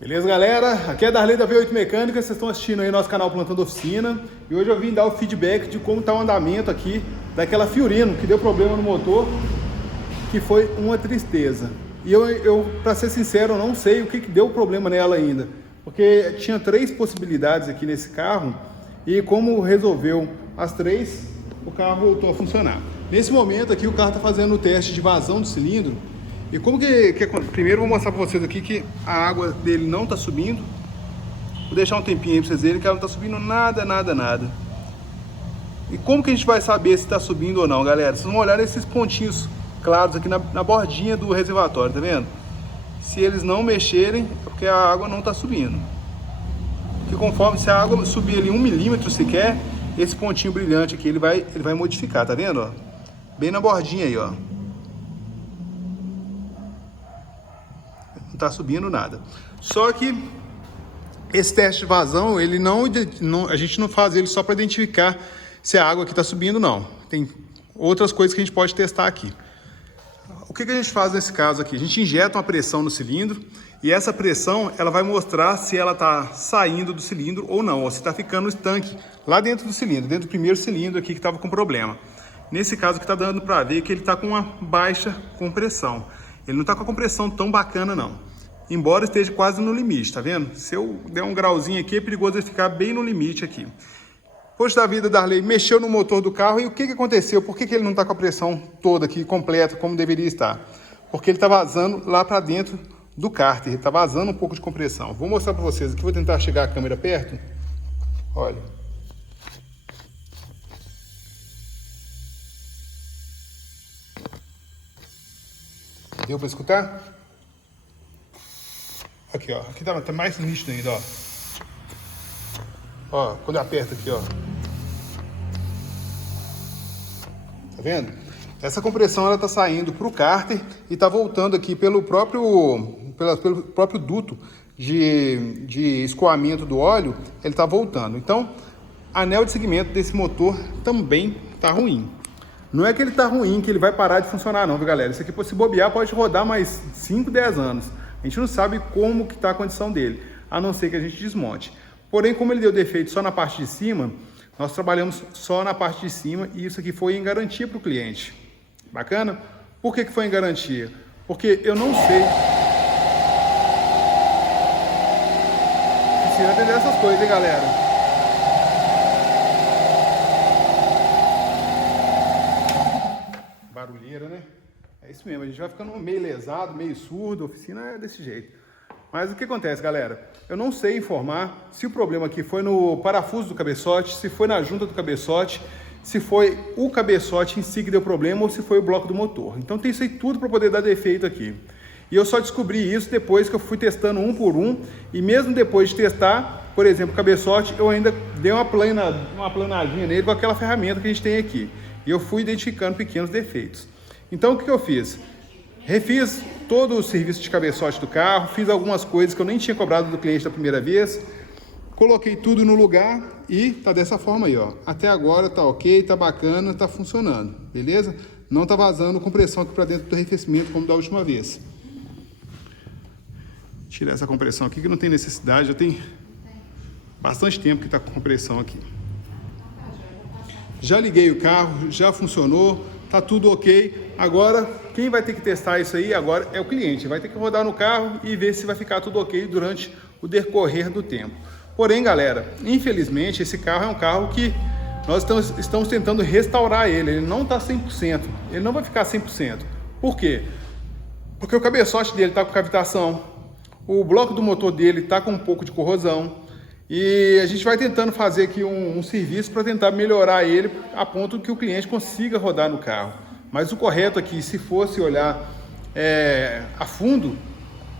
Beleza, galera? Aqui é Darley da V8 Mecânica, vocês estão assistindo aí nosso canal Plantando Oficina. E hoje eu vim dar o feedback de como está o andamento aqui daquela Fiorino que deu problema no motor, que foi uma tristeza. E eu para ser sincero, eu não sei o que deu problema nela ainda, porque tinha 3 possibilidades aqui nesse carro e como resolveu as 3, o carro voltou a funcionar. Nesse momento aqui o carro está fazendo o teste de vazão do cilindro. E como que primeiro eu vou mostrar para vocês aqui que a água dele não está subindo. Vou deixar um tempinho aí para vocês verem que ela não está subindo nada. E como que a gente vai saber se está subindo ou não, galera? Vocês vão olhar esses pontinhos claros aqui na bordinha do reservatório, tá vendo? Se eles não mexerem, é porque a água não está subindo. Porque conforme, se a água subir ali 1 milímetro sequer, esse pontinho brilhante aqui, ele vai modificar, tá vendo? Ó? Bem na bordinha aí, ó. Não tá subindo nada. Só que esse teste de vazão, ele a gente não faz ele só para identificar se a água aqui está subindo, não. Tem outras coisas que a gente pode testar aqui. O que a gente faz nesse caso aqui? A gente injeta uma pressão no cilindro e essa pressão ela vai mostrar se ela está saindo do cilindro ou não, ou se está ficando estanque lá dentro do cilindro, dentro do primeiro cilindro aqui que estava com problema. Nesse caso que está dando para ver que ele está com uma baixa compressão. Ele não está com a compressão tão bacana, não. Embora esteja quase no limite, tá vendo? Se eu der um grauzinho aqui, é perigoso ele ficar bem no limite aqui. Poxa da vida, Darley, mexeu no motor do carro e o que aconteceu? Por que ele não está com a pressão toda aqui, completa, como deveria estar? Porque ele está vazando lá para dentro do cárter, ele está vazando um pouco de compressão. Vou mostrar para vocês aqui, vou tentar chegar a câmera perto. Olha. Deu para escutar? Aqui, ó. Aqui tá mais nítido ainda, ó. Ó, quando eu aperto aqui, ó. Tá vendo? Essa compressão, ela tá saindo pro cárter e tá voltando aqui pelo próprio duto de escoamento do óleo, ele tá voltando. Então, anel de segmento desse motor também tá ruim. Não é que ele tá ruim, que ele vai parar de funcionar não, viu, galera? Isso aqui, se bobear, pode rodar mais 5, 10 anos. A gente não sabe como que está a condição dele, a não ser que a gente desmonte. Porém, como ele deu defeito só na parte de cima, nós trabalhamos só na parte de cima e isso aqui foi em garantia para o cliente. Bacana? Por que foi em garantia? Porque eu não sei. Precisa entender essas coisas, hein, galera? Barulheira, né? É isso mesmo, a gente vai ficando meio lesado, meio surdo, a oficina é desse jeito. Mas o que acontece, galera? Eu não sei informar se o problema aqui foi no parafuso do cabeçote, se foi na junta do cabeçote, se foi o cabeçote em si que deu problema ou se foi o bloco do motor. Então tem isso aí tudo para poder dar defeito aqui. E eu só descobri isso depois que eu fui testando um por um e mesmo depois de testar, por exemplo, o cabeçote, eu ainda dei uma planadinha nele com aquela ferramenta que a gente tem aqui. E eu fui identificando pequenos defeitos. Então, o que eu fiz? Refiz todo o serviço de cabeçote do carro, fiz algumas coisas que eu nem tinha cobrado do cliente da primeira vez, coloquei tudo no lugar e tá dessa forma aí, ó. Até agora tá ok, tá bacana, tá funcionando, beleza? Não tá vazando compressão aqui para dentro do arrefecimento como da última vez. Tirar essa compressão aqui que não tem necessidade, já tem bastante tempo que tá com compressão aqui. Já liguei o carro, já funcionou, tá tudo ok. Agora, quem vai ter que testar isso aí agora é o cliente. Vai ter que rodar no carro e ver se vai ficar tudo ok durante o decorrer do tempo. Porém, galera, infelizmente, esse carro é um carro que nós estamos tentando restaurar ele. Ele não está 100%. Ele não vai ficar 100%. Por quê? Porque o cabeçote dele está com cavitação. O bloco do motor dele está com um pouco de corrosão. E a gente vai tentando fazer aqui um serviço para tentar melhorar ele a ponto que o cliente consiga rodar no carro. Mas o correto aqui, se fosse olhar a fundo,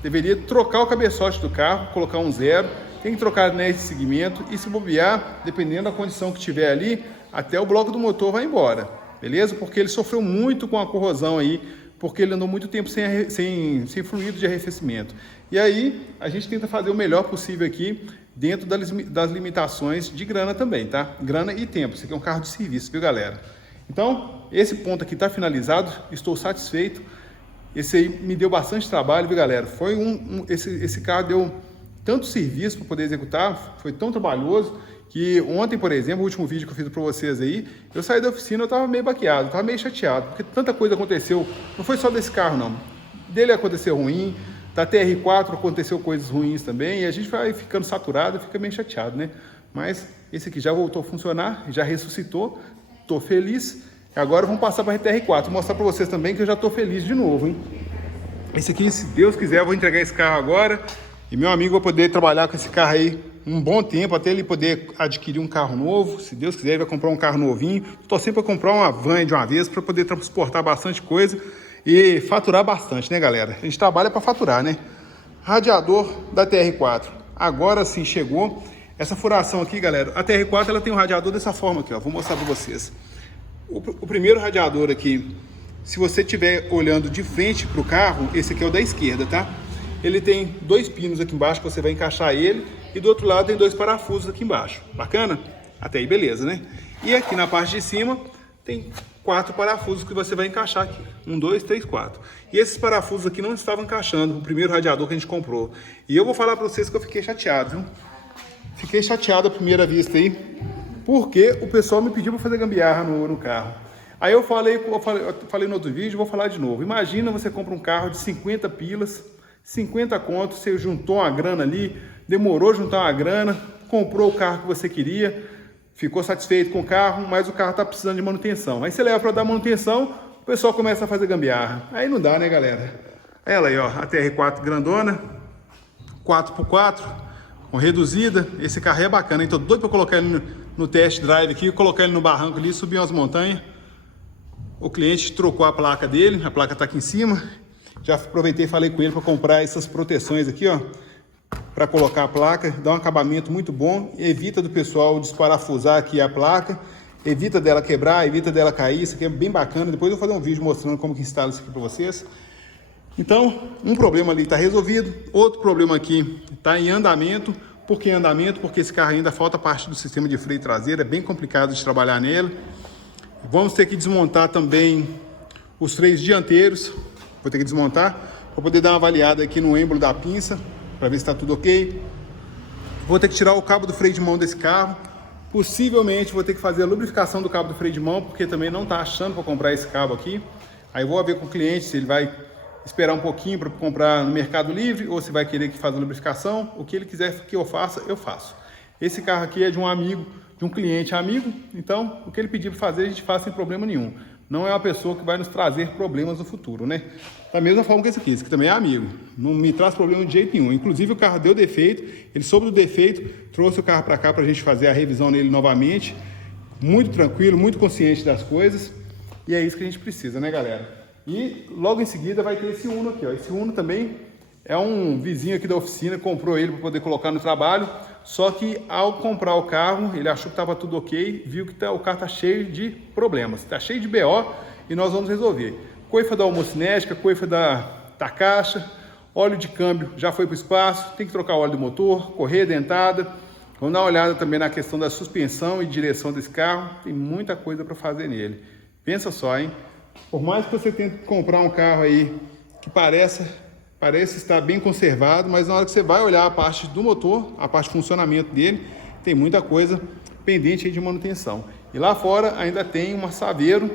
deveria trocar o cabeçote do carro, colocar um 0, tem que trocar nesse segmento e se bobear, dependendo da condição que tiver ali, até o bloco do motor vai embora, beleza? Porque ele sofreu muito com a corrosão aí, porque ele andou muito tempo sem fluido de arrefecimento. E aí, a gente tenta fazer o melhor possível aqui, dentro das limitações de grana também, tá? Grana e tempo, isso aqui é um carro de serviço, viu, galera? Então, esse ponto aqui está finalizado, estou satisfeito. Esse aí me deu bastante trabalho, viu, galera? Esse carro tanto serviço para poder executar, foi tão trabalhoso, que ontem, por exemplo, o último vídeo que eu fiz para vocês aí, eu saí da oficina, eu estava meio baqueado, estava meio chateado, porque tanta coisa aconteceu, não foi só desse carro não, dele aconteceu ruim, da TR4 aconteceu coisas ruins também, e a gente vai ficando saturado, fica meio chateado, né? Mas esse aqui já voltou a funcionar, já ressuscitou, estou feliz. Agora vamos passar para a TR4, vou mostrar para vocês também que eu já estou feliz de novo, hein? Esse aqui, se Deus quiser, eu vou entregar esse carro agora, e meu amigo vai poder trabalhar com esse carro aí um bom tempo, até ele poder adquirir um carro novo. Se Deus quiser, ele vai comprar um carro novinho. Estou sempre para comprar uma van de uma vez, para poder transportar bastante coisa e faturar bastante, né, galera? A gente trabalha para faturar, né? Radiador da TR4. Agora sim chegou. Essa furação aqui, galera, a TR4 ela tem um radiador dessa forma aqui, ó. Vou mostrar para vocês. O primeiro radiador aqui, se você estiver olhando de frente para o carro, esse aqui é o da esquerda, tá? Ele tem 2 pinos aqui embaixo que você vai encaixar ele, e do outro lado tem 2 parafusos aqui embaixo. Bacana? Até aí beleza, né? E aqui na parte de cima tem 4 parafusos que você vai encaixar aqui. 1, 2, 3, 4. E esses parafusos aqui não estavam encaixando no primeiro radiador que a gente comprou. E eu vou falar para vocês que eu fiquei chateado, viu? Fiquei chateado à primeira vista aí, porque o pessoal me pediu para fazer gambiarra no carro. Aí eu falei no outro vídeo, vou falar de novo. Imagina você compra um carro de 50 pilas, 50 contos, você juntou uma grana ali, demorou a juntar uma grana, comprou o carro que você queria, ficou satisfeito com o carro, mas o carro está precisando de manutenção. Aí você leva para dar manutenção, o pessoal começa a fazer gambiarra. Aí não dá, né, galera? Ela aí, ó, a TR4 grandona, 4x4, com reduzida. Esse carro é bacana, hein? Tô doido para colocar ele no test drive aqui, colocar ele no barranco ali, subir umas montanhas. O cliente trocou a placa dele, a placa está aqui em cima. Já aproveitei e falei com ele para comprar essas proteções aqui, ó, para colocar a placa, dá um acabamento muito bom, evita do pessoal desparafusar aqui a placa, evita dela quebrar, evita dela cair. Isso aqui é bem bacana. Depois eu vou fazer um vídeo mostrando como que instala isso aqui para vocês. Então, um problema ali está resolvido, outro problema aqui está em andamento. Por que em andamento? Porque esse carro ainda falta parte do sistema de freio traseiro, é bem complicado de trabalhar nele. Vamos ter que desmontar também os freios dianteiros, vou ter que desmontar, para poder dar uma avaliada aqui no êmbolo da pinça, para ver se está tudo ok. Vou ter que tirar o cabo do freio de mão desse carro, possivelmente vou ter que fazer a lubrificação do cabo do freio de mão, porque também não está achando para comprar esse cabo aqui. Aí vou ver com o cliente se ele vai esperar um pouquinho para comprar no Mercado Livre, ou se vai querer que faça a lubrificação. O que ele quiser que eu faça, eu faço. Esse carro aqui é de um amigo, de um cliente amigo, então o que ele pedir para fazer a gente faz sem problema nenhum. Não é uma pessoa que vai nos trazer problemas no futuro, né? Da mesma forma que esse aqui também é amigo, não me traz problema de jeito nenhum. Inclusive o carro deu defeito, ele soube do defeito, trouxe o carro para cá para a gente fazer a revisão nele novamente, muito tranquilo, muito consciente das coisas, e é isso que a gente precisa, né, galera? E logo em seguida vai ter esse Uno aqui, ó. Esse Uno também é um vizinho aqui da oficina, comprou ele para poder colocar no trabalho, só que ao comprar o carro, ele achou que estava tudo ok, viu que o carro está cheio de problemas, está cheio de BO, e nós vamos resolver. Coifa da homocinética, coifa da caixa, óleo de câmbio já foi para o espaço, tem que trocar o óleo do motor, correia dentada. Vamos dar uma olhada também na questão da suspensão e direção desse carro, tem muita coisa para fazer nele. Pensa só, hein? Por mais que você tente comprar um carro aí que parece estar bem conservado, mas na hora que você vai olhar a parte do motor, a parte de funcionamento dele, tem muita coisa pendente aí de manutenção. E lá fora ainda tem uma Saveiro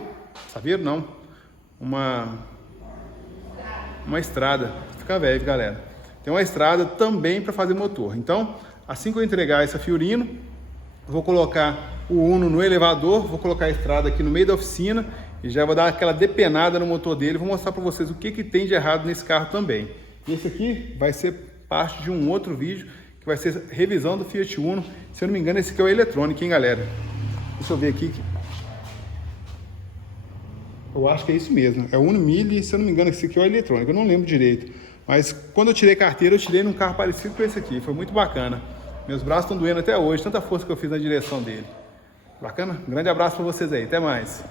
não, uma estrada, fica velho, galera. Tem uma estrada também para fazer motor. Então, assim que eu entregar essa Fiorino, vou colocar o Uno no elevador, vou colocar a estrada aqui no meio da oficina e já vou dar aquela depenada no motor dele. Vou mostrar para vocês o que tem de errado nesse carro também. E esse aqui vai ser parte de um outro vídeo, que vai ser revisão do Fiat Uno. Se eu não me engano, esse aqui é o eletrônico, hein, galera? Deixa eu ver aqui. Eu acho que é isso mesmo. É o Uno Mille, se eu não me engano, esse aqui é o eletrônico. Eu não lembro direito. Mas quando eu tirei carteira, eu tirei num carro parecido com esse aqui. Foi muito bacana. Meus braços estão doendo até hoje, tanta força que eu fiz na direção dele. Bacana? Um grande abraço para vocês aí. Até mais.